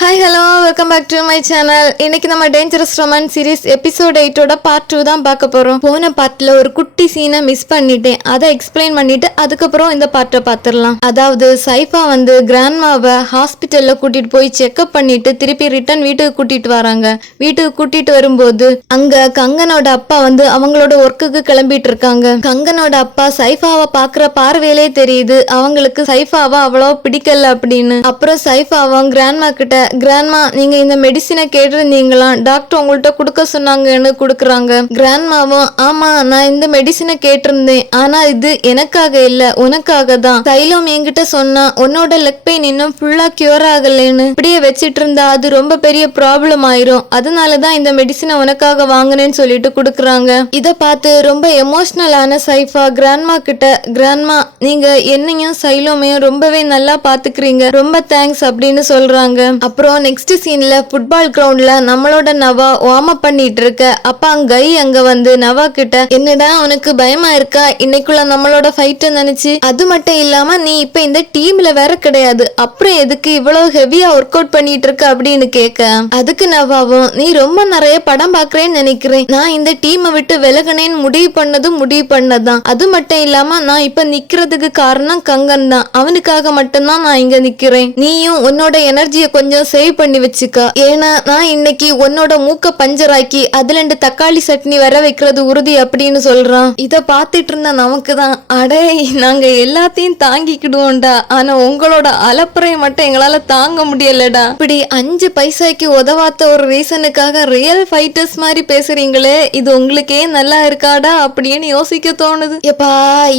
Hi hello welcome back to my channel. இன்னைக்கு நம்ம dangerous romance series episode 8ஓட part 2 தான் பார்க்க போறோம். போன பார்ட்ல ஒரு குட்டி சீனை மிஸ் பண்ணிட்டேன், அதை எக்ஸ்பிளைன் பண்ணிட்டு அதுக்கப்புறம் இந்த பார்ட்டை பார்த்துடலாம். அதாவது சைஃபா கிராண்ட்மாவை ஹாஸ்பிட்டல்ல கூட்டிட்டு போய் செக்அப் பண்ணிட்டு திருப்பி ரிட்டர்ன் வீட்டுக்கு கூட்டிட்டு வராங்க. வீட்டுக்கு கூட்டிட்டு வரும்போது அங்க கங்கனோட அப்பா அவங்களோட ஒர்க்குக்கு கிளம்பிட்டு இருக்காங்க. கங்கனோட அப்பா சைஃபாவை பாக்குற பார்வையிலே தெரியுது அவங்களுக்கு சைஃபாவை அவ்வளோ பிடிக்கல அப்படின்னு. அப்புறம் சைஃபாவை கிராண்ட்மா கிட்ட, கிராண்ட்மா நீங்க இந்த மெடிசினை கேட்டிருந்தீங்களா, டாக்டர் உங்கள்கிட்ட கொடுக்க சொன்னாங்கன்னு கொடுக்குறாங்க. கிராண்ட்மாவும் ஆமா நான் இந்த மெடிசினை கேட்டிருந்தேன், ஆனா இது எனக்காக இல்ல உனக்காக தான். தைலம் என்கிட்ட சொன்னா உன்னோட லெக் பெயின் இன்னும் ஃபுல்லா கியூர் ஆகலன்னு இப்படியே வச்சிட்டு இருந்தா அது ரொம்ப பெரிய ப்ராப்ளம் ஆயிரும், அதனாலதான் இந்த மெடிசினை உனக்காக வாங்கினேன்னு சொல்லிட்டு கொடுக்குறாங்க. இத பார்த்து ரொம்ப எமோஷனலான சைஃபா கிராண்ட்மா கிட்ட, கிராண்ட்மா நீங்க என்னையும் சைலோமையும் ரொம்பவே நல்லா பாத்துக்கிறீங்க, ரொம்ப தேங்க்ஸ் அப்படின்னு சொல்றாங்க. அப்புறம் நெக்ஸ்ட் சீன்ல ஃபுட்பால் கிரவுண்ட்ல நம்மளோட நவா வார்ம் அப் பண்ணிட்டு இருக்க. அப்பா கை அங்க நவா கிட்ட, என்னடா உனக்கு பயமா இருக்கா இன்னைக்குள்ள நம்மளோட ஃபைட் நினைச்சு, அது மட்டும் இல்லாம நீ இப்ப இந்த டீம்ல வேற கிடையாது, அப்புறம் எதுக்கு இவ்வளவு ஹெவியா ஒர்க் அவுட் பண்ணிட்டு இருக்க அப்படின்னு கேட்க, அதுக்கு நவாவும் நீ ரொம்ப நிறைய படம் பாக்குறேன்னு நினைக்கிறேன், நான் இந்த டீமை விட்டு விலகனேன்னு முடிவு பண்ணதான், அது மட்டும் இல்லாம நான் இப்ப நிக்கிறதுக்கு காரணம் கங்கன் தான், அவனுக்காக மட்டும்தான் நான் இங்க நிக்கிறேன், நீயும் உன்னோட எனர்ஜியை கொஞ்சம் சேவ் பண்ணி வச்சுக்க, ஏன்னா நான் இன்னைக்கு உன்னோட மூக்க பஞ்சராக்கி அதுல 2 தக்காளி சட்னி வர வைக்கிறது உறுதி அப்படின்னு சொல்றான். இத பாத்துட்டு இருந்த நமக்கு தான், அடே நாங்க எல்லாத்தையும் தாங்கிக்கிடுவோம்டா, ஆனா உங்களோட அலப்பறையை மட்டும் எங்களால தாங்க முடியலடா, இப்படி 5 பைசாய்க்கு உதவாத்த ஒரு ரீசனுக்காக ரியல் ஃபைட்டர்ஸ் மாதிரி பேசுறீங்களே, இது உங்களுக்கே நல்லா இருக்காடா அப்படின்னு யோசிக்க தோணுது. எப்பா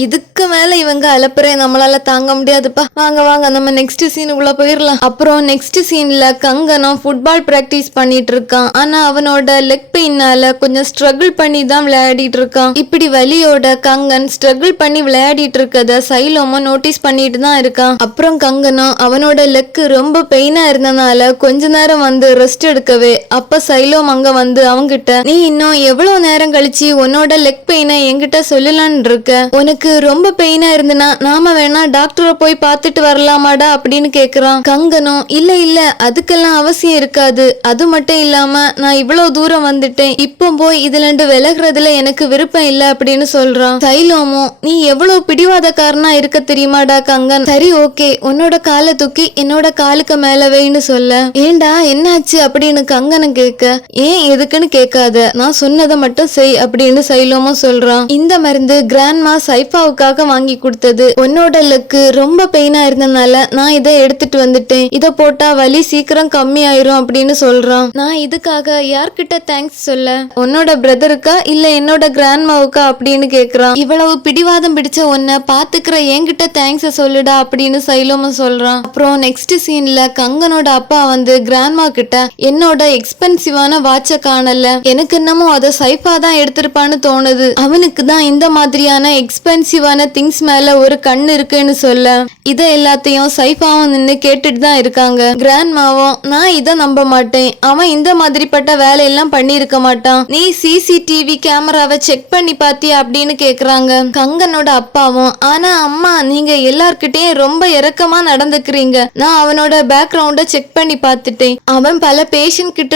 இதுக்கு மேல இவங்க அலப்பறையை நம்மளால தாங்க முடியாதுப்பா, வாங்க வாங்க நம்ம நெக்ஸ்ட் சீனுக்குள்ள போயிடலாம். அப்புறம் நெக்ஸ்ட் சீன்ல கங்கனும் ஃபுட்பால் பிராக்டிஸ் பண்ணிட்டு இருக்கான், ஆனா அவனோட லெக் பெயினால கொஞ்சம் ஸ்ட்ரகிள் பண்ணி தான் விளையாடிட்டு இருக்கான். இப்படி வலியோட கங்கன் ஸ்ட்ரகிள் பண்ணி விளையாடிட்டு இருக்கத சைலோமும் நோட்டீஸ் பண்ணிட்டு தான் இருக்கான். அப்புறம் கங்கனும் அவனோட லெக் ரொம்ப பெயினா இருந்தனால கொஞ்ச நேரம் ரெஸ்ட் எடுக்கவே, அப்ப சைலோம் அங்க அவங்கிட்ட, நீ இன்னும் எவ்வளவு நேரம் கழிச்சு உன்னோட லெக் பெயினை என்கிட்ட சொல்லலான்னு இருக்க, உனக்கு ரொம்ப பெயினா இருந்தனா நாம வேணா டாக்டரை போய் பார்த்துட்டு வரலாமாடா அப்படின்னு கேக்குறான். கங்கனும் இல்ல இல்ல அதுக்கெல்லாம் அவசியம் இருக்காது, அது மட்டும் இல்லாம நான் இவ்வளவு தூரம் வந்துட்டேன், இப்போ போய் இதுல விலகுறதுல எனக்கு விருப்பம் இல்ல அப்படின்னு சொல்றான். சைலோமும் நீ எவ்வளவு பிடிவாதக்காரனா இருக்க தெரியுமாடா கங்கன், சரி ஓகே உன்னோட காலை தூக்கி என்னோட காலுக்கு மேல வைன்னு சொல்ல, ஏண்டா என்னாச்சு அப்படின்னு கங்கனை கேட்க, ஏன் எதுக்குன்னு கேட்காத நான் சொன்னதை மட்டும் செய் அப்படின்னு சைலோமும் சொல்றான். இந்த மருந்து கிராண்ட்மா சைஃபாவுக்காக வாங்கி கொடுத்தது, உன்னோட லெக்கு ரொம்ப பெயினா இருந்தனால நான் இதை எடுத்துட்டு வந்துட்டேன், இத போட்டா வலி சீக்கிரம் கம்மி ஆயிரும் அப்படின்னு சொல்றான். நான் இதுக்காக யார்கிட்ட தேங்க்ஸ் சொல்ல, உன்னோட பிரதருக்கா இல்ல என்னோட கிராண்ட்மாவுக்கா அப்படின்னு கேக்குறான். இவ்வளவு பிடிவாதம் பிடிச்ச உன்னை பாத்துக்கிற என்கிட்ட தேங்க்ஸ் சொல்லுடா அப்படின்னு சைலோமும் சொல்றான். அப்புறம் நெக்ஸ்ட் சீன்ல கங்கனோட அப்பா கிராண்ட்மா கிட்ட, என்னோட எக்ஸ்பென்சிவான வாட்ச காணல, எனக்கு என்னமோ அதை சைஃபா தான் எடுத்திருப்பான்னு தோணுது, அவனுக்கு தான் இந்த மாதிரியான எக்ஸ்பென்சிவான திங்ஸ் மேல ஒரு கண் இருக்குன்னு சொல்ல, இத எல்லாத்தையும் சைஃபாவும் நின்னு கேட்டுட்டு தான் இருக்காங்க. கிராண்ட்மாவும் நான் இத நம்ப மாட்டேன், அவன் இந்த மாதிரிப்பட்ட வேலையெல்லாம் பண்ணிருக்க மாட்டான், நீ சிசிடிவி கேமராவை செக் பண்ணி பாத்தியா அப்படின்னு கேக்குறாங்க. கங்கனோட அப்பாவும், ஆனா அம்மா நீங்க எல்லார்கிட்டயும் ரொம்ப இரக்கமா நடந்துக்கிறீங்க, நான் அவனோட பேக்ரவுண்ட செக் பண்ணி பார்த்துட்டேன், அவன் பல பேஷண்ட் கிட்ட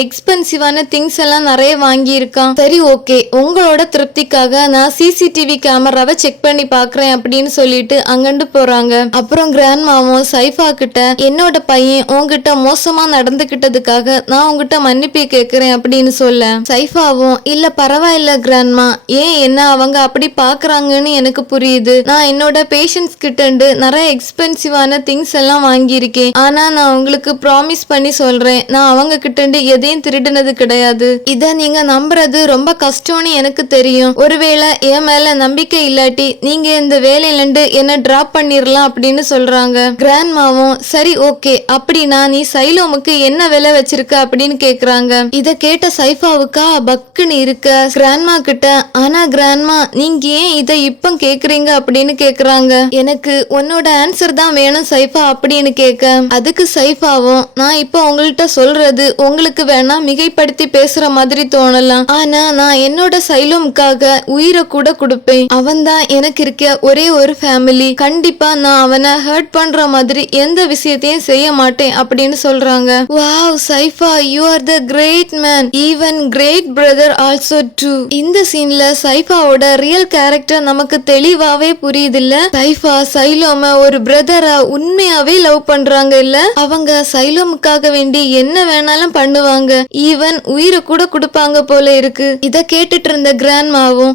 எக்ஸ்பென்சிவான திங்ஸ் எல்லாம் நிறைய வாங்கி இருக்கான், சரி ஓகே உங்களோட திருப்திக்காக நான் சிசிடிவி கேமராவை செக் பண்ணி பாக்குறேன் அப்படின்னு சொல்லிட்டு அங்கண்டு போறாங்க. அப்புறம் கிராண்ட்மாவும் சைஃபா கிட்ட, என்னோட பையன் உங்ககிட்ட மோசமா நடந்துகிட்டதுக்காக நான் உங்ககிட்ட மன்னிப்பு கேக்குறேன் அப்படின்னு சொல்ல, சைஃபாவும் இல்ல பரவாயில்ல கிராண்ட்மா, ஏன் என்ன அவங்க அப்படி பாக்குறாங்கன்னு எனக்கு புரியுது, நான் என்னோட பேஷண்ட்ஸ் கிட்ட நிறைய எக்ஸ்பென்சிவான திங்ஸ் எல்லாம் வாங்கியிருக்கேன், ஆனா நான் உங்களுக்கு ப்ராமிஸ் பண்ணி சொல்றேன் நான் அவங்க கிட்ட எதையும் திருடினது கிடையாது, இத நீங்க நம்புறது ரொம்ப கஷ்டம்னு எனக்கு தெரியும், ஒருவேளை என் மேல நம்பிக்கை இல்லாட்டி நீங்க இந்த வேலையில என்ன டிராப் பண்ணிரலாம் அப்படின்னு சொல்றாங்க. கிராண்ட்மாவும் சரி ஓகே அப்படின்னா நீ சைலோமுக்கு என்ன விலை வச்சிருக்க அப்படின்னு கேக்குறாங்க. இத கேட்ட சைஃபாவுக்கா பக்குன்னு இருக்க கிராண்ட்மா கிட்ட, ஆனா கிராண்ட்மா நீங்க ஏன் இத இப்ப கேக்குறீங்க அப்படின்னு கேக்குறாங்க. எனக்கு உன்னோட ஆன்சர் தான் வேணும் சைஃபா அப்படின்னு கேட்க, அதுக்கு சைஃபாவும் நான் இப்ப உங்கள்கிட்ட சொல்றது உங்களுக்கு வேணா மிகைப்படுத்தி பேசுற மாதிரி தோணலாம், ஆனா நான் என்னோட சைலோமுக்காக உயிரை கூட கொடுப்பேன், அவன் தான் எனக்கு இருக்க ஒரே ஒரு ஃபேமிலி, கண்டிப்பா நான் அவனை ஹர்ட் பண்ற மாதிரி எந்த விஷயத்தையும் செய்ய மாட்டேன் அப்படி அப்படின்னு சொல்றாங்க. Wow Saifa, you are the great man, even great brother also too. இந்த சீன்ல சைஃபாவோட ரியல் கேரக்டர் நமக்கு தெளிவாவே புரியுது இல்ல. சைஃபா சைலோம ஒரு பிரதரா உண்மையாவே லவ் பண்றாங்க இல்ல. அவங்க சைலோமுக்காக வேண்டி என்ன வேணாலும் பண்ணுவாங்க, ஈவன் உயிரை கூட கொடுப்பாங்க போல இருக்கு. இத கேட்டுட்டு இருந்த கிராண்ட்மாவும்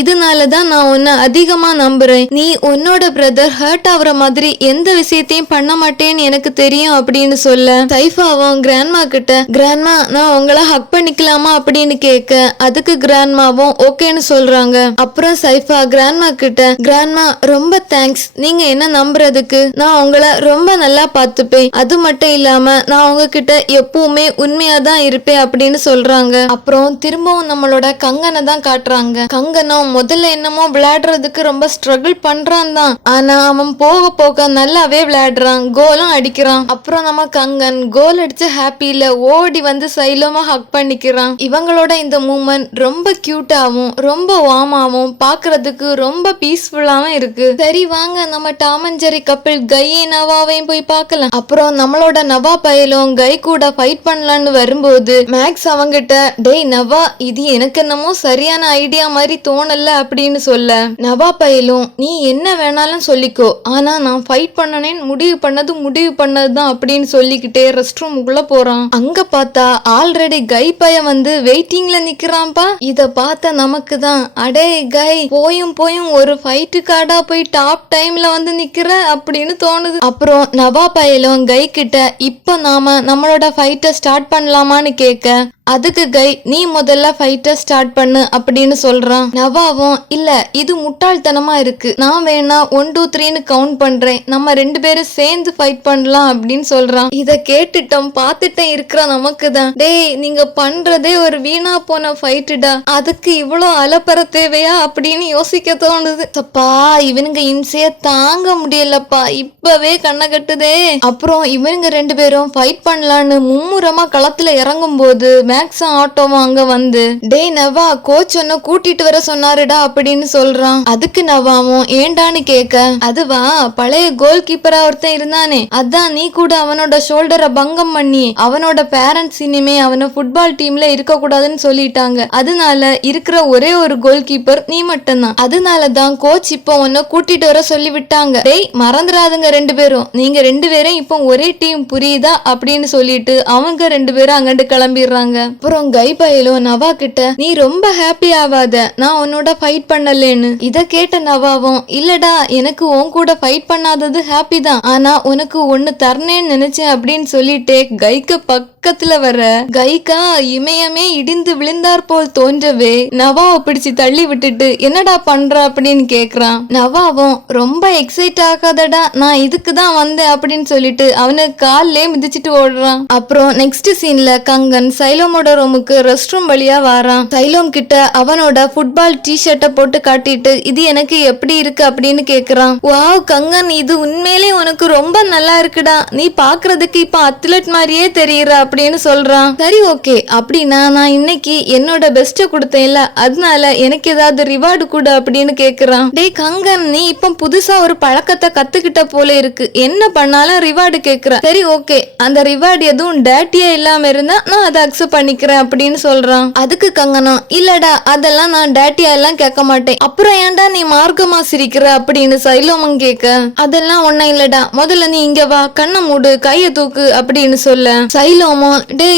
இதனாலதான் நான் உன்னை அதிகமா நம்புறேன், நீ உன்னோட பிரதர் ஹர்ட் ஆகுற மாதிரி எந்த விஷயத்தையும் பண்ண மாட்டேன்னு எனக்கு தெரியும் அப்படின்னு சொல்ல, சைஃபாவும் கிராண்ட்மா கிட்ட கிராண்ட்மா நான் உங்களை ஹக் பண்ணிக்கலாமா அப்படின்னு கேட்க, அதுக்கு கிராண்ட்மாவும் ஓகேன்னு சொல்றாங்க. அப்புறம் சைஃபா கிராண்ட்மா கிட்ட கிராண்ட்மா ரொம்ப தேங்க்ஸ், நீங்க என்ன நம்புறதுக்கு, நான் உங்களை ரொம்ப நல்லா பார்த்துப்பேன், அது மட்டும் இல்லாம நான் உங்ககிட்ட எப்பவுமே உண்மையா தான் இருப்பேன் அப்படின்னு சொல்றாங்க. அப்புறம் திரும்பவும் நம்மளோட கங்கனை தான் காட்டுறாங்க. கங்கனும் முதல்ல என்னமோ விளையாடுறதுக்கு ரொம்ப ஸ்ட்ரகிள் பண்றான் தான், ஆனா அவன் போக போக நல்லாவே விளையாடுறான், கோலும் அடிக்கிறான். அப்புறம் நம்ம கங்கன் கோல் அடிச்சு ஹாப்பியில ஓடி வந்து சைலோமா ஹக் பண்ணிக்கிறான். இவங்களோட இந்த மூமெண்ட் ரொம்ப கியூட்டாவும் ரொம்ப வார்மாவும் பாக்குறதுக்கு ரொம்ப பீஸ்ஃபுல்லாவும் இருக்கு. சரி வாங்க நம்ம டாம் அண்ட் ஜெர்ரி கப்பிள் கையை நவாவையும் போய் பார்க்கலாம். அப்புறம் நம்மளோட நவா பயலும் கை கூட ஃபைட் பண்ணலான்னு வரும்போது மேக்ஸ் அவங்கிட்ட டேய் நவா இது எனக்கு என்னமோ சரியான ஐடியா மாதிரி தோணல அப்படின்னு சொல்ல, நவா பயலும் நீ என்ன வேணாலும் சொல்லிக்கோ, ஆனா நான் ஃபைட் பண்ணனேன்னு முடிவு பண்ணதுதான் அப்படின்னு சொல்லிக்கிட்டே ரெஸ்ட் ரூமுக்குள்ள போறான். அங்க பார்த்தா ஆல்ரெடி கை பைய வந்து வெயிட்டிங்ல நிக்கிறான்பா. இத பார்த்த நமக்கு தான் அடே கை போயும் ஒரு ஃபைட்டு கார்டா போய் டாப் டைம்ல வந்து நிக்கிற அப்படின்னு தோணுது. அப்புறம் நவா பயலும் கை கிட்ட இப்ப நாம நம்மளோட ஃபைட்டை ஸ்டார்ட் பண்ணலாமான்னு கேட்க, அதுக்கு கை நீ முதல்ல ஃபைட்டை ஸ்டார்ட் பண்ணு அப்படின்னு சொல்றான். நவாவும் இல்ல இது முட்டாள்தனமா இருக்கு, நான் வேணா 1 2 3ன்னு கவுண்ட் பண்றேன், நம்ம 2 பேரும் சேர்ந்து ஃபைட் பண்ணலாம் அப்படின்னு சொல்றான். இத கேட்டுட்டோம் பார்த்துட்டேன் இருக்கிற நமக்கு தான் டேய் நீங்க பண்றதே ஒரு வீணா போன ஃபைட்டுடா, அதுக்கு இவ்வளோ அலப்பற தேவையா அப்படின்னு யோசிக்க தோணுது. அப்பா இவனுங்க இம்சைய தாங்க முடியலப்பா, இப்பவே கண்ணை கட்டுதே. அப்புறம் இவனுங்க 2 பேரும் ஃபைட் பண்ணலான்னு மும்முரமா களத்துல இறங்கும் போது மேக்ஸும் ஆட்டோவும் அங்க வந்து டேய் நவா கோச் ஒன்னு கூட்டிட்டு வர சொன்னாருடா அப்படின்னு சொல்றான். அதுக்கு நவாவும் ஏண்டான்னு கேட்க, அதுவா பழைய கோல் கீப்பரா ஒருத்தன் இருந்தானே, அதான் நீ கூட அவனோட ஷோல்டரை பங்கம் பண்ணி அவனோட பேரண்ட்ஸ் இனிமே அவனை ஃபுட்பால் டீம்ல இருக்க கூடாதுன்னு சொல்லிட்டாங்க, அதனால இருக்கிற ஒரே ஒரு கோல் கீப்பர் நீ மட்டும்தான், அதனாலதான் கோச் இப்போ உன்னை கூட்டிட்டு வர சொல்லி விட்டாங்க, டேய் மறந்துடாதுங்க 2 பேரும், நீங்க 2 பேரும் இப்போ ஒரே டீம் புரியுதா அப்படின்னு சொல்லிட்டு அவங்க 2 பேரும் அங்கிட்டு கிளம்பிடுறாங்க. அப்புறம் கை பயலும் நவா கிட்ட நீ ரொம்ப ஹாப்பி ஆவாத நான் உன்னோட ஃபைட் பண்ணலேன்னு. இத கேட்ட நவாவும் இல்லடா எனக்கு உன் கூட ஃபைட் பண்ணாதது ஹாப்பி தான், ஆனா உனக்கு ஒன்னு தரனேன்னு நினைச்சேன் அப்படின்னு சொல்லிட்டு கைக்கு பக்கத்துல வர கைக்கா இமயமே இடிந்து விழுந்தார் போல் தோன்றவே நவாவை பிடிச்சு தள்ளி விட்டுட்டு என்னடா பண்ற அப்படின்னு கேக்குறான். நவாவும் ரொம்ப எக்ஸைட் ஆகாதடா நான் இதுக்கு தான் வந்தேன் அப்படின்னு சொல்லிட்டு அவனுக்கு கால்லே மிதிச்சிட்டு ஓடுறான். அப்புறம் நெக்ஸ்ட் சீன்ல கங்கன் சைலோமோட ரூமுக்கு ரெஸ்ட் ரூம் வழியா வாரான். சைலோம் கிட்ட அவனோட ஃபுட்பால் டி-ஷர்ட்டை போட்டு காட்டிட்டு இது எனக்கு எப்படி இருக்கு அப்படின்னு கேக்குறான். வாவ் கங்கன் இது உண்மையிலே உனக்கு ரொம்ப நல்லா இருக்குடா, நீ பாக்குறதுக்கு இப்ப அத்லெட் மாதிரியே தெரியுற அப்படின்னு சொல்றான். சரி ஓகே அப்படின்னா நான் இன்னைக்கு என்னோட பெஸ்ட கொடுத்தேன்ல அதனால எனக்கு ஏதாவது ரிவார்டு கூட அப்படின்னு கேக்குறான். டேய் கங்கன் நீ இப்ப புதுசா ஒரு பழக்கத்தை கத்துக்கிட்ட போல இருக்கு, என்ன பண்ணாலும் ரிவார்டு கேக்குற, சரி ஓகே அந்த ரிவார்டு எதுவும் டேட்டியா இல்லாம இருந்தா நான் அதை அக்செப்ட் பண்ணிக்கிறேன் அப்படின்னு சொல்றான். அதுக்கு கங்கனம் இல்லடா அதெல்லாம் நான் டேட்டியா எல்லாம் கேட்க மாட்டேன், அப்புறம் ஏன்டா நீ மார்க்கமா சிரிக்கிற அப்படின்னு சைலோமன் கேட்க, அதெல்லாம் ஒன்னும் இல்லடா முதல்ல நீ இங்க வா கண்ணை மூடு கைய தூக்கு அப்படின்னு சொல்ல, சைலோமன் டே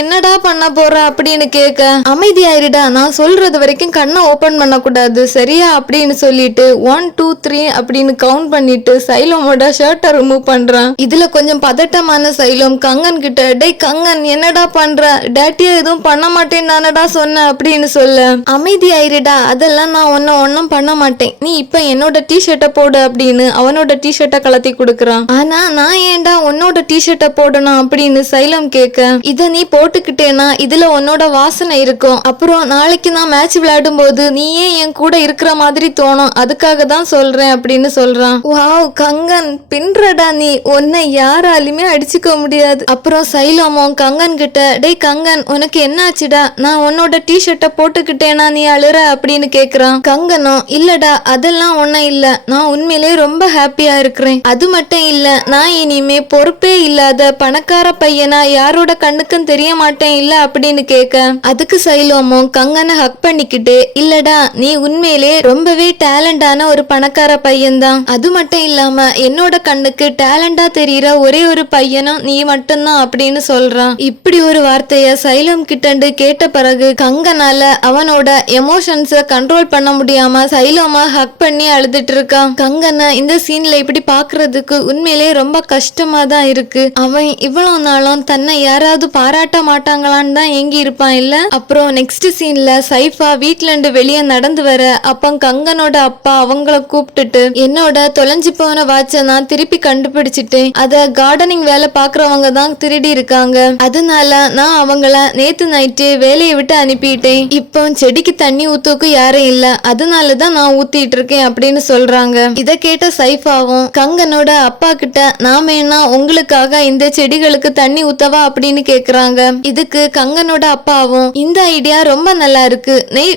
என்னடா பண்ண போற அப்படின்னு கேட்க, அமைதியாயிருடா நான் சொல்றது வரைக்கும் கண்ணை ஓபன் பண்ண கூடாது சரியா அப்படின்னு சொல்லிட்டு 1 2 3 அப்படின்னு கவுண்ட் பண்ணிட்டு சைலோமோட ஷர்ட்டை ரிமூவ் பண்றான். இதுல கொஞ்சம் பதட்டமான சைலோம் கங்கன் கிட்ட டேய் கங்கன் என்னடா பண்ற, டேட்டியா எதுவும் பண்ண மாட்டேன் நானடா சொன்ன அப்படின்னு சொல்ல, அமைதி ஆயிருடா அதெல்லாம் நான் ஒன்னும் பண்ண மாட்டேன், நீ இப்ப என்னோட டி-ஷர்ட்டை போடு அப்படின்னு அவனோட டி-ஷர்ட்டை கலத்தி கொடுக்கறான். ஆனா நான் ஏன்டா உன்னோட டி-ஷர்ட்டை போடணும் அப்படின்னு சைலம் கேட்க, கேட்க, இத நீ போட்டுக்கிட்டேனா இதுல உன்னோட வாசனை இருக்கும், அப்புறம் நாளைக்கு நான் மேட்ச் விளையாடும் போது நீயே என் கூட இருக்கிற மாதிரி தோணும், அதுக்காக தான் சொல்றேன் அப்படின்னு சொல்றான். வாவ் கங்கன் பின்றடா, நீ உன்னை யாராலுமே அடிச்சுக்க முடியாது. அப்புறம் சைலமும் கங்கன் கிட்ட, டேய் கங்கன் உனக்கு என்ன ஆச்சுடா, நான் உன்னோட டிஷர்ட்டை போட்டுக்கிட்டேனா நீ அழுற அப்படின்னு கேக்குறான். கங்கனும், இல்லடா அதெல்லாம் ஒன்னும் இல்ல, நான் உண்மையிலே ரொம்ப ஹாப்பியா இருக்கிறேன், அது மட்டும் இல்ல நான் இனிமே பொறுப்பே இல்லாத பணக்கார பையனா யாரோட கண்ணுக்கும் தெரிய மாட்டேன் இல்ல அப்படின்னு கேட்க, அதுக்கு சைலமும் கங்கனை ஹக் பண்ணிக்கிட்டு, இல்லடா நீ உண்மையிலே ரொம்பவே டேலண்டான ஒரு பணக்கார பையன்தான், அது மட்டும் இல்லாம என்னோட கண்ணுக்கு டேலண்டா தெரியற ஒரே ஒரு பையனும் நீ மட்டும்தான் அப்படின்னு சொல்றான். இப்படி ஒரு வார்த்தைய சைலம் கிட்டண்டு கேட்ட பிறகு கங்கனால அவனோட எமோஷன்ஸ கண்ட்ரோல் பண்ண முடியாம சைலமா ஹக் பண்ணி அழுதுட்டு இருக்கான். கங்கனை இந்த சீன்ல இப்படி பாக்குறதுக்கு உண்மையிலே ரொம்ப கஷ்டமா தான் இருக்கு. அவன் இவ்வளவு நாளும் தன்னை யாராவது பாராட்ட மாட்டாங்களான்னு தான் ஏங்கி இருப்பான் இல்ல. அப்புறம் நெக்ஸ்ட் சீன்ல சைஃபா வீட்ல இருந்து வெளியே நடந்து வர, அப்ப கங்கனோட அப்பா அவங்கள கூப்பிட்டுட்டு, என்னோட தொலைஞ்சு போன வாட்சை நான் திருப்பி கண்டுபிடிச்சிட்டேன், அத கார்டனிங் வேலை பாக்குறவங்க தான் திருடி இருக்காங்க, அதனால நான் அவங்கள நேத்து நைட்டு வேலையை விட்டு அனுப்பிட்டேன், இப்போ செடிக்கு தண்ணி ஊத்துக்கு யாரும் இல்ல, அதனாலதான் நான் ஊத்திட்டு இருக்கேன் அப்படின்னு சொல்றாங்க. இத கேட்ட சைஃபாவும் கங்கனோட அப்பா கிட்ட, நான் வேணா உங்களுக்காக இந்த செடிகளுக்கு தண்ணி ஊத்தவா அப்படின்னு கேக்குறாங்க. இதுக்கு கங்கனோட அப்பாவும், இந்த ஐடியா ரொம்ப நல்லா இருக்கு,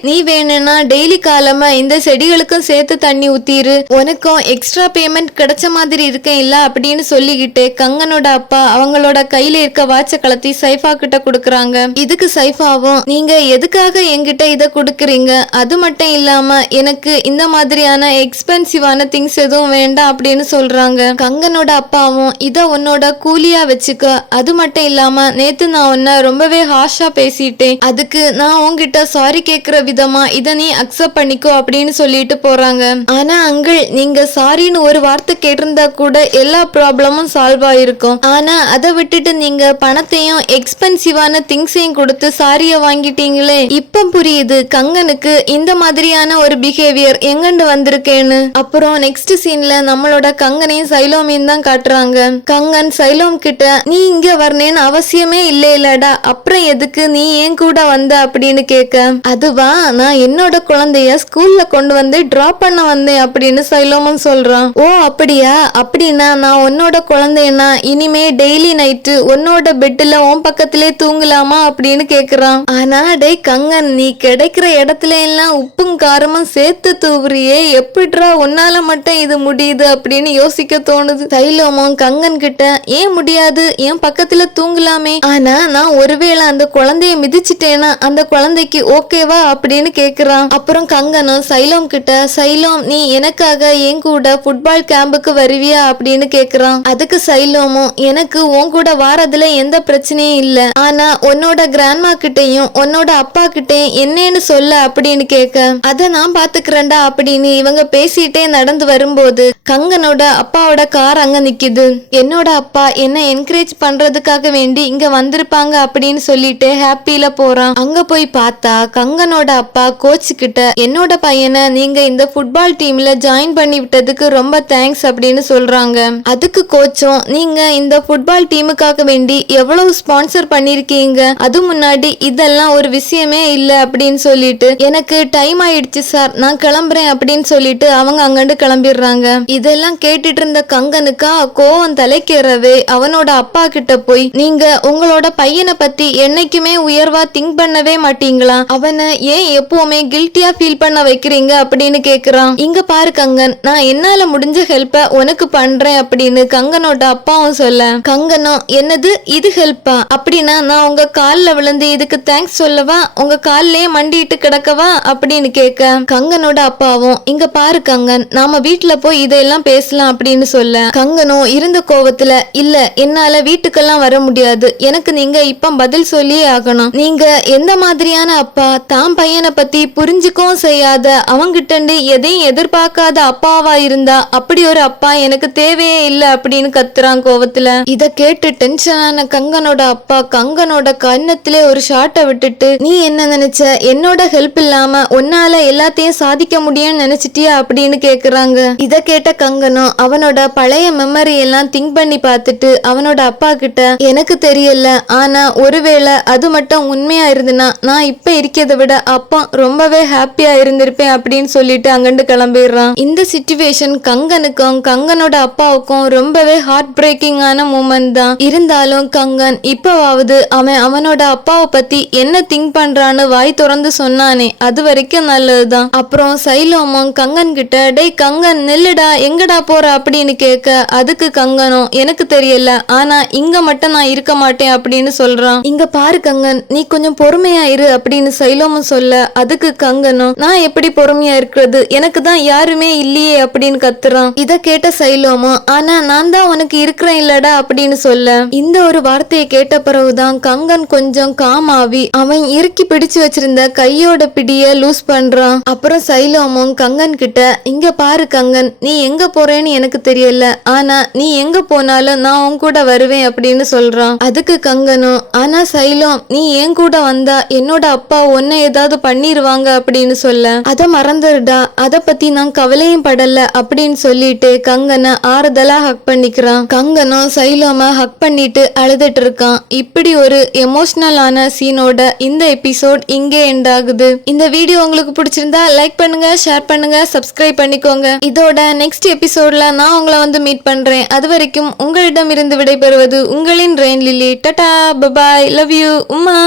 நீ வேணும்னா டெய்லி காலமா இந்த செடிகளுக்கும் சேர்த்து தண்ணி ஊத்திரு, உனக்கும் எக்ஸ்ட்ரா பேமெண்ட் கிடைச்ச மாதிரி இருக்கேன் இல்ல அப்படின்னு சொல்லிக்கிட்டு கங்கனோட அப்பா அவங்களோட கையில இருக்க வாட்ச கலத்தி சைஃபா கிட்ட குடுக்கறாங்க. இதுக்கு சைஃபாவும், நீங்க எதுக்காக என்கிட்ட இத குடுக்கறீங்க, அது மட்டும் இல்லாம எனக்கு இந்த மாதிரியான எக்ஸ்பென்சிவான திங்ஸ் எதுவும் வேண்டாம் அப்படின்னு சொல்றாங்க. கங்கனோட அப்பாவும், இத உன்னோட கூலியா வச்சுக்க, அது மட்டும் இல்லாம நேத்து நான் உன்னை ரொம்பவே ஹார்ஷா பேசிட்டேன், அதுக்கு நான் உன்கிட்ட சாரி கேக்குற விதமா இத நீ அக்செப்ட் பண்ணிக்கோ அப்படின்னு சொல்லிட்டு போறாங்க. ஆனா அங்கிள், நீங்க சாரின்னு ஒரு வார்த்தை கேட்டிருந்தா கூட எல்லா ப்ராப்ளமும் சால்வ் ஆயிருக்கும், ஆனா அதை விட்டுட்டு நீங்க பணத்தையும் எக்ஸ்பென்சிவான திங்ஸையும் கொடுத்து சாரிய வாங்கிட்டீங்களே, இப்ப புரியுது கங்கனுக்கு இந்த மாதிரியான ஒரு பிஹேவியர் எங்கண்டு வந்திருக்கேன்னு. அப்புறம் நெக்ஸ்ட் சீன்ல நம்மளோட கங்கனையும் சைலோமையும் தான் காட்டுறாங்க. கங்கன் சைலோம் கிட்ட, நீ இங்க வரணும்னு அவசியமே இல்லடா, அப்புறம் எதுக்கு நீ ஏன் கூட வந்த அப்படின்னு கேட்க, அதுவா நான் என்னோட குழந்தைய ஸ்கூல்ல கொண்டு வந்து டிராப் பண்ண வந்தேன் அப்படின்னு சைலோமும் சொல்றான். ஓ அப்படியா, அப்படின்னா நான் உன்னோட குழந்தைன்னா இனிமே டெய்லி நைட்டு உன்னோட பெட்ல உன் பக்கத்திலே தூங்கலாமா அப்படின்னு கேக்குறான். ஆனா டே கங்கன், நீ கிடைக்கிற இடத்துல எல்லாம் உப்பும் காரமும் சேர்த்து தூவுறியே, எப்படிடா உன்னால மட்டும் இது முடியுது அப்படின்னு யோசிக்க தோணுது. சைலோமும் கங்கன் கிட்ட, ஏன் முடியாது, என் பக்கத்துல தூங்கலாமே, ஆனா நான் ஒருவேளை அந்த குழந்தைய மிதிச்சிட்டேனா அந்த குழந்தைக்கு ஓகேவா அப்படின்னு கேக்குறான். அப்புறம் கங்கனும் சைலோம் கிட்ட, சைலோம் நீ எனக்காக என் கூட ஃபுட்பால் கேம்புக்கு வருவியா அப்படின்னு கேக்குறான். அதுக்கு சைலோமும், எனக்கு உன் கூட வாரதுல எந்த பிரச்சனையும் இல்ல, ஆனா உன்னோட கிராண்ட்மா கிட்டையும் உன்னோட அப்பா கிட்டையும் என்னன்னு சொல்ல அப்படின்னு கேட்க, அத நான் பாத்துக்கிறேன்டா அப்படின்னு இவங்க பேசிட்டே நடந்து வரும்போது கங்கனோட அப்பாவோட கார் அங்க நிக்குது. என்னோட அப்பா என்ன என்கரேஜ் பண்றதுக்காக வேண்டி இங்க வந்திருப்பாங்க அப்படின்னு சொல்லிட்டு ஹாப்பில போறான். அங்க போய் பார்த்தா கங்கனோட அப்பா கோச் கிட்ட, என்னோட பையனை நீங்க இந்த ஃபுட்பால் டீம்ல ஜாயின் பண்ணி விட்டதுக்கு ரொம்ப தேங்க்ஸ் அப்படின்னு சொல்றாங்க. அதுக்கு கோச்சும், நீங்க இந்த ஃபுட்பால் டீமுக்காக வேண்டி எவ்வளவு ஸ்பான்சர் பண்ணிருக்கீங்க, அது முன்னாடி இதெல்லாம் ஒரு விஷயமே இல்ல அப்படின்னு சொல்லிட்டு, எனக்கு டைம் ஆயிடுச்சு சார் நான் கிளம்புறேன் அப்படின்னு சொல்லிட்டு அவங்க அங்கண்டு கிளம்பிடுறாங்க. இதெல்லாம் கேட்டுட்டு இருந்த கங்கனுக்கா கோவம் தலைக்கேறவே அவனோட அப்பா கிட்ட போய், நீங்க உங்களோட பையனை பத்தி என்னைக்குமே உயர்வா திங்க் பண்ணவே மாட்டீங்களா, அவனை ஏன் எப்பவுமே கில்ட்டியா ஃபீல் பண்ண வைக்கிறீங்க அப்படின்னு கேக்குறான். இங்க பாரு கங்கன், நான் என்னால முடிஞ்ச ஹெல்ப்ப உனக்கு பண்றேன் அப்படின்னு கங்கனோட அப்பாவும் சொல்ல, கங்கனும், என்னது இது ஹெல்ப்பா, அப்படின்னா நான் உங்க கால்ல விழுந்து இதுக்கு தேங்க்ஸ் சொல்லவா, உங்க கால்லயே மண்டிட்டு கிடக்கவா அப்படின்னு கேட்க, கங்கனோட அப்பாவும், இங்க பாரு கங்கன், நாம வீட்டுல போய் இதெல்லாம் பேசலாம் அப்படின்னு சொல்ல, கங்கனும் இருந்த கோவத்துல, இல்ல என்னால வீட்டுக்கெல்லாம் வர முடியாது, எனக்கு நீங்க இப்ப பதில் சொல்லியே ஆகணும், நீங்க எந்த மாதிரியான அப்பா, தான் பையனை பத்தி புரிஞ்சுக்கவும் செய்யாத அவங்கிட்ட எதையும் எதிர்பார்க்காத அப்பாவா இருந்தா அப்படி ஒரு அப்பா எனக்கு தேவையே இல்ல அப்படின்னு கத்துறான் கோவத்துல. இத கேட்டு டென்ஷனான கங்கனோட அப்பா கங்கனோட கண்ணத்திலே ஒரு ஷாட்டை விட்டுட்டு, நீ என்ன நினைச்ச, என்னோட ஹெல்ப் இல்லாம உன்னால எல்லாத்தையும் சாதிக்க முடியும்னு நினைச்சிட்டியா அப்படின்னு கேக்குறாங்க. இத கேட்ட கங்கனும் அவனோட பழைய மெமரி எல்லாம் திங்க் பண்ணி பார்த்துட்டு அவனோட அப்பா கிட்ட, எனக்கு எனக்கு தெரியல. ஆனா ஒருவேளை அது மட்டும் உண்மையா இருந்துனா நான் இப்ப இருக்கிறத விட அப்பா ரொம்பவே ஹாப்பியா இருந்திருப்பேன் அப்படின்னு சொல்லிட்டு அங்கிருந்து கிளம்பிடுறான். இந்த சிச்சுவேஷன் கங்கனுக்கும் கங்கனோட அப்பாவுக்கும் ரொம்பவே ஹார்ட் பிரேக்கிங்கான மூமெண்ட் தான். இருந்தாலும் கங்கன் இப்பவாவது அவன் அவனோட அப்பாவை பத்தி என்ன திங்க் பண்றான்னு வாய் திறந்து சொன்னானே, அது வரைக்கும் நல்லதுதான். அப்புறம் சைலோமும் கங்கன் கிட்ட டேய் கங்கன் நில்லுடா, எங்கடா போற அப்படின்னு கேட்க, அதுக்கு கங்கனும் எனக்கு தெரியல, ஆனா இங்க மட்டும் நான் இருக்க மாட்டேன் அப்படின்னு சொல்றான். இங்க பாரு கங்கன், நீ கொஞ்சம் பொறுமையா இரு அப்படின்னு சைலோமும் சொல்ல, அதுக்கு கங்கனும் நான் எப்படி பொறுமையா இருக்கிறது, எனக்கு தான் யாருமே இல்லையே அப்படின்னு கத்துறான். இத கேட்ட சைலோமும் ஆனா நான் தான் உனக்கு இருக்கிறேன் இல்லடா அப்படின்னு சொல்ல, இந்த ஒரு வார்த்தையை கேட்ட பிறகுதான் கங்கன் கொஞ்சம் காமாவி அவன் இறுக்கி பிடிச்சு வச்சிருந்த கையோட பிடிய லூஸ் பண்றான். அப்புறம் சைலோமும் கங்கன் கிட்ட இங்க பாரு கங்கன், நீ எங்க போறேன்னு எனக்கு தெரியல, ஆனா நீ எங்க போனாலும் நான் உன் கூட வருவேன் அப்படின்னு சொல்றான். அதுக்கு கங்கனும் ஆனா சைலோம், நீ என் கூட வந்தா என்னோட அப்பா உன்னை ஏதாவது பண்ணிருவாங்க அப்படின்னு சொல்ல, அத மறந்துடுடா, அத பத்தி நான் கவலையும் படல அப்படின்னு சொல்லிட்டு கங்கனை ஆறுதலா ஹக் பண்ணிக்கிறான். கங்கனும் சைலோம ஹக் பண்ணிட்டு அழுதுட்டு இருக்கான். இப்படி ஒரு எமோஷனலான சீனோட இந்த எபிசோட் இங்கே எண்ட் ஆகுது. இந்த வீடியோ உங்களுக்கு பிடிச்சிருந்தா லைக் பண்ணுங்க, ஷேர் பண்ணுங்க, சப்ஸ்கிரைப் பண்ணிக்கோங்க. இதோட நெக்ஸ்ட் எபிசோட்ல நான் உங்களை வந்து மீட் பண்றேன். அது வரைக்கும் உங்களிடம் இருந்து விடைபெறுவது உங்களின் rain lily. Tata, bye, love you, உம்மா.